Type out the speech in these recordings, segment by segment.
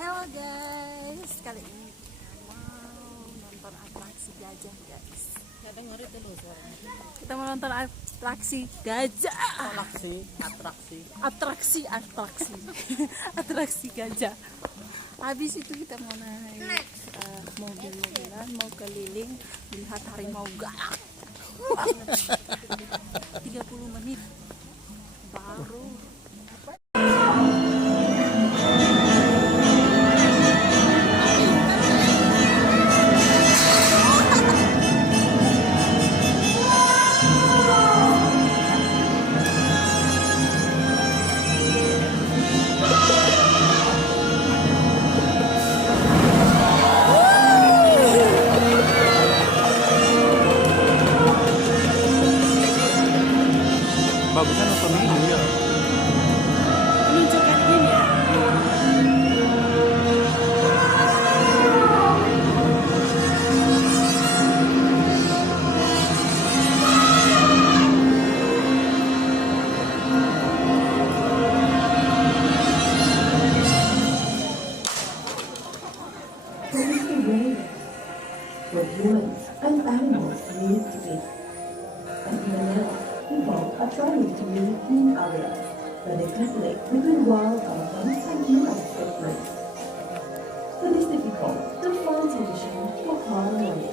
Halo guys, kali ini kita mau nonton atraksi gajah guys. Nggak denger itu loh suaranya. Kita mau nonton atraksi gajah. Atraksi. Atraksi gajah. Habis itu kita mau naik mobil-mobilan, mau keliling melihat harimau galak. 30 menit baru. Bagusnya nonton ini ya. Menunjukkan ini ya. Where humans and animals need to be. And in Manila, people are trying to live in areas where they calculate between wild elephants and human footprints. It is difficult to find solutions for harmony.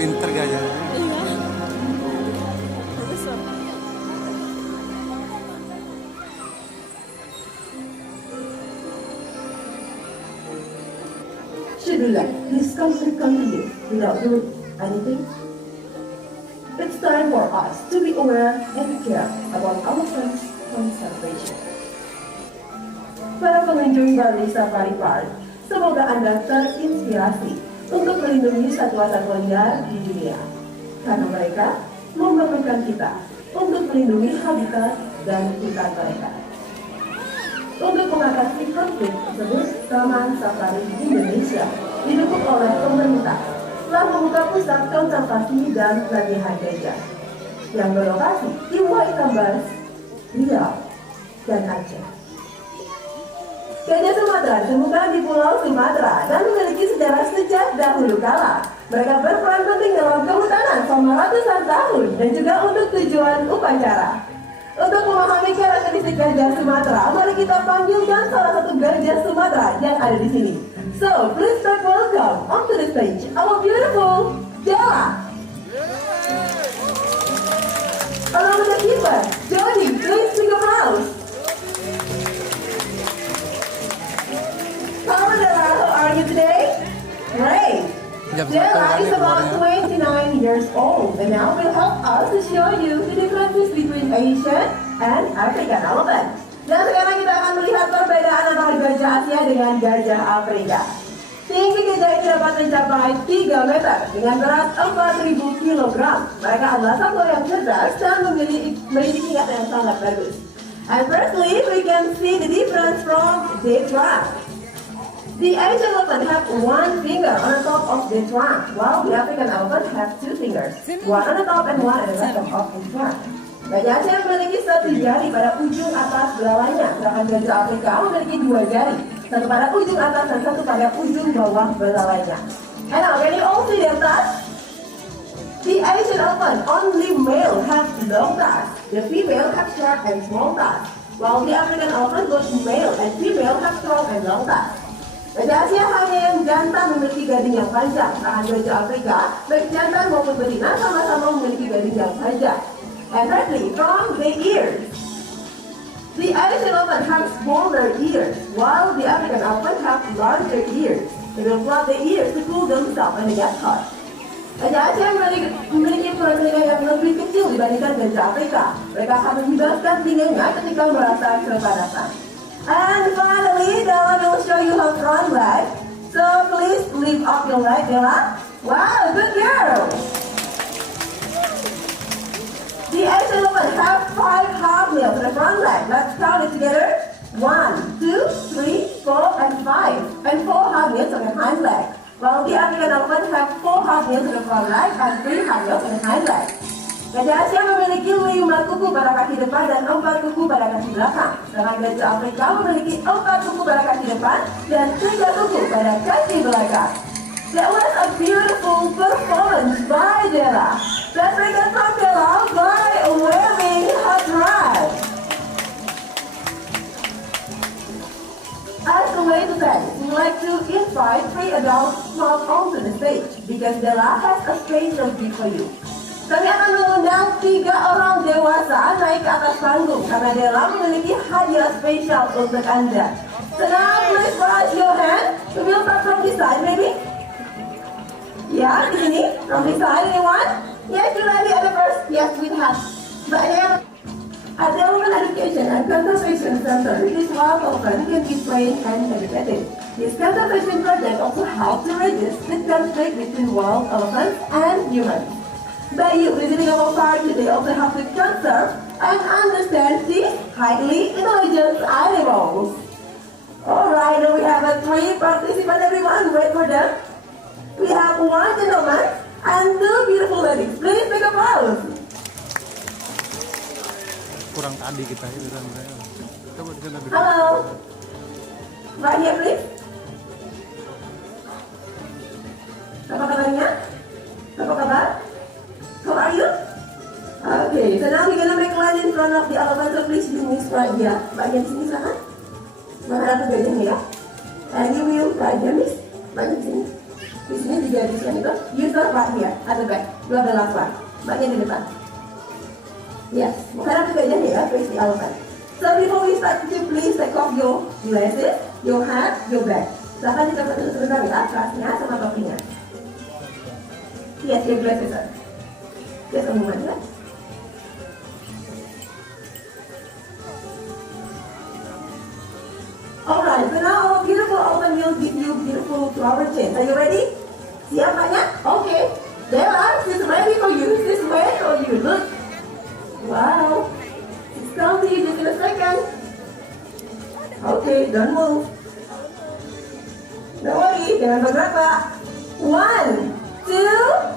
Pinter gajah. Should we let this conflict continue without doing anything? It's time for us to be aware and care about our friends' conservation. Para pengunjung Bali Safari Park, semoga Anda terinspirasi untuk melindungi satwa-satwa liar di dunia. Karena mereka membangunkan kita untuk melindungi habitat dan hutan mereka. Untuk mengatasi konflik tersebut, Taman Safari Indonesia didukung oleh pemerintah telah membuka pusat konservasi dan pelatihan gajah yang berlokasi di Waikambas, Riau, dan Aceh. Gajah Sumatera ditemukan di Pulau Sumatera dan memiliki sejarah sejak dahulu kala. Mereka berperan penting dalam kehutanan selama ratusan tahun dan juga untuk tujuan upacara. Untuk memahami karakteristik gajah Sumatera, mari kita panggilkan salah satu gajah Sumatera yang ada di sini. So, please start welcome onto the stage our beautiful Della. Along with the keeper, Jody, please big applause. Hello Della, how are you today? Great. Della is about 29 years old and now will help us to show you the differences between Asian and African elephant. Dan sekarang kita akan melihat perbedaan antara gajah Asia dengan gajah Afrika. Tinggi gajah ini dapat mencapai 3 meter dengan berat 4.000 kg. Mereka adalah satwa yang cerdas dan memiliki ingatan yang sangat bagus. And firstly, we can see the difference from the trunk. The Asian elephant have 1 finger on the top of the trunk, while the African elephant have 2 fingers, 1 on the top and 1 at the bottom of the trunk. Gajah Asia memiliki 1 jari pada ujung atas belalainya, sedangkan gajah Afrika memiliki 2 jari, 1 pada ujung atas dan 1 pada ujung bawah belalainya. And now, can you all see their tusks? The Asian elephant, only male have long tusks. The female have short and small tusks, while the African elephant, both male and female have strong and long tusks. Gajah Asia hanya yang jantan memiliki gading yang panjang, sedangkan gajah Afrika, baik jantan maupun betina sama-sama memiliki gading yang panjang. And thirdly, from the ears. The Asian elephant has smaller ears, while the African elephant have larger ears. They will flap the ears to cool themselves when they get hot. Gajah Asia memiliki ukuran telinga yang lebih kecil dibandingkan gajah Afrika. Mereka akan membebaskan telinganya ketika merasa kepanasan. And finally, Della will show you her front leg. So please lift up your leg, Della. Wow, good girl. The Asian elephant have 5 hobnails on the front leg. Let's count it together. 1, 2, 3, 4, and 5. And 4 hobnails on the hind leg. While the African elephant have 4 hobnails on the front leg and 3 hobnails on the hind leg. Gajah Asia memiliki 5 kuku pada kaki depan dan 4 kuku pada kaki belakang. Sedangkan gajah Afrika memiliki 4 kuku pada kaki depan dan 3 kuku pada kaki belakang. That was a beautiful performance by Della. Let's make a song Della by waving her dress. As a way to thank, we'd like to invite 3 adults to come onto the stage because Della has a special gift for you. Kami akan mengundang 3 orang dewasa naik ke atas panggung karena Della memiliki hadiah spesial untuk Anda. So now please raise your hand. We will start from this side maybe. Ya, di sini. From this side, anyone? Yes, you ready at the first? Yes, we have. But at the Open Education and Conservation Center, this wild elephant can be trained and educated. This conservation project also helps to reduce the conflict between wild elephants and humans. By you visiting our park today also help to conserve and understand these highly intelligent animals. Alright, now we have 3 participants, everyone. Wait for them. We have 1 gentleman and 2 beautiful ladies. Please make applause. Kurang tadi kita itu kan. Coba di sana dulu. Hello. Right here, please. Apa kabarnya? Apa kabar? How are you? Okay, so now we're gonna make line in front of the elephant. So please do this right here. Bagian sini sana. Menghadap ke gajahnya ya. And you will right here, miss. Bagian sini. Di sini digariskan itu. You start right here at the back. You are the last one. Bagian di depan. Yes, menghadap ke gajahnya ya. Face the elephant. So before we start, could you please take off your glasses, your hat, your bag. Silahkan dicopot dulu sebentar ya, tasnya sama topinya. Yes, your glasses sir. Just a moment ya. Alright, so now our beautiful elephant will give you beautiful flower chains. Are you ready? Siap banyak? Okay. Della, she's ready for you. She's ready for you. Look. Wow. It's come to you just in a second. Okay, don't move. Don't worry, jangan bergerak. 1, 2,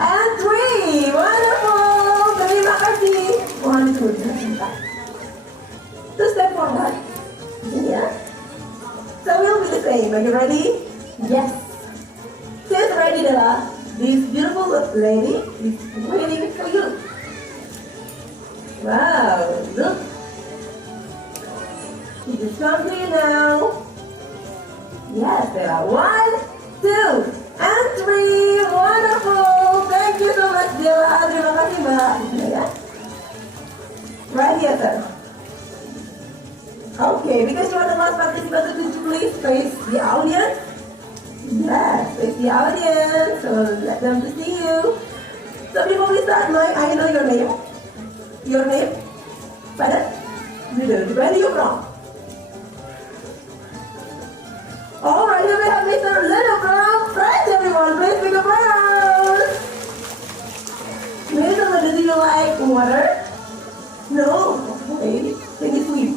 and 3. Wonderful. Terima kasih. Mohon diturunkan sebentar. 2 step forward. Sini ya. So we'll be the same. Are you ready? Yes. She's ready, Della. This beautiful lady is waiting for you. Wow, look. It is come to you now. Yes, there are 1, 2, and 3. Wonderful. Thank you so much, Dela. Terima kasih, Mbak. Ya. Right here, sir. Okay, because you are the last participant, could you please face the audience? Yes, face the audience. So let them to see you. So before we start, I know your name. Your name? Pardon? Where are you from? All right, here we have Mr. Little from France, everyone. Please pick up round. Mr. Little, do you like water? No? Okay. Can you swim?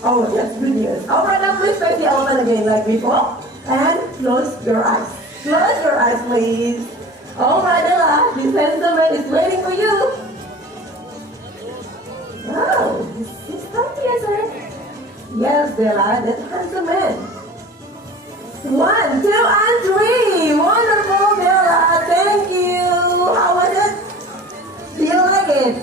Oh, yes, good news. All right, now please face the elephant again like before. And close your eyes. Close your eyes, please. All right, Ella, this handsome man is waiting for you. Wow, he's happy, sir. Yes, Della, that's handsome man. 1, 2, and 3. Wonderful, Della. Thank you. How was it? Do you like it?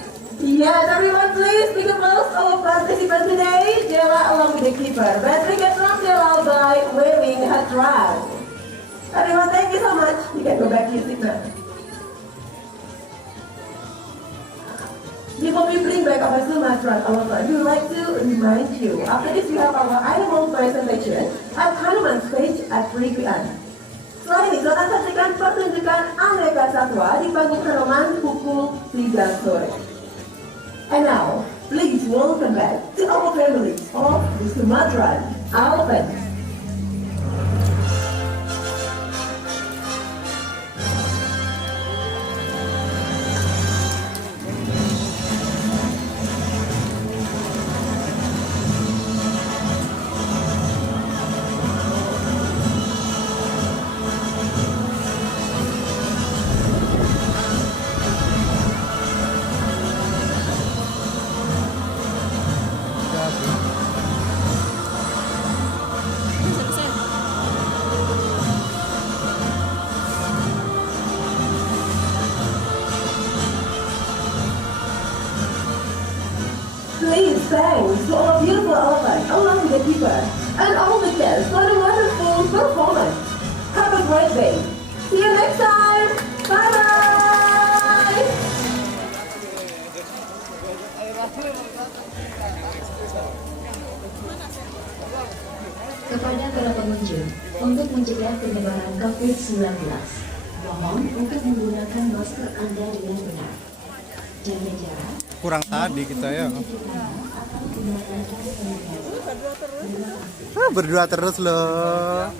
Yes, everyone, please pick up most of participants today. Della along with the keeper. Patrick gets from Della by waving her flag. Everyone, thank you so much. You can go back to your seat now. Before we bring back our Sumatran elephant, we would like to remind you, after this we have our animal presentation at Hanuman Stage at 3 p.m. Setelah ini, silakan saksikan pertunjukan aneka satwa di panggung Hanuman pukul 3 sore. And now, please welcome back to our family of the Sumatran elephant. Please thanks to our beautiful elephant, along with the keeper, and all the guests for the wonderful performance. Have a great day. See you next time. Bye-bye. Kepada para pengunjung, untuk mencegah penyebaran COVID-19, mohon untuk menggunakan masker Anda dengan benar. Jaga jarak. Kurang tadi kita ya. Berdua terus loh.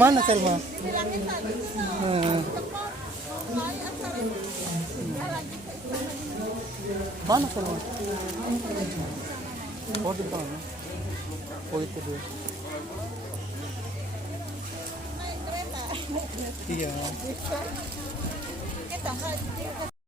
Mana Selma? Mana Selma? Oh di sana. Oh itu dia. Iya.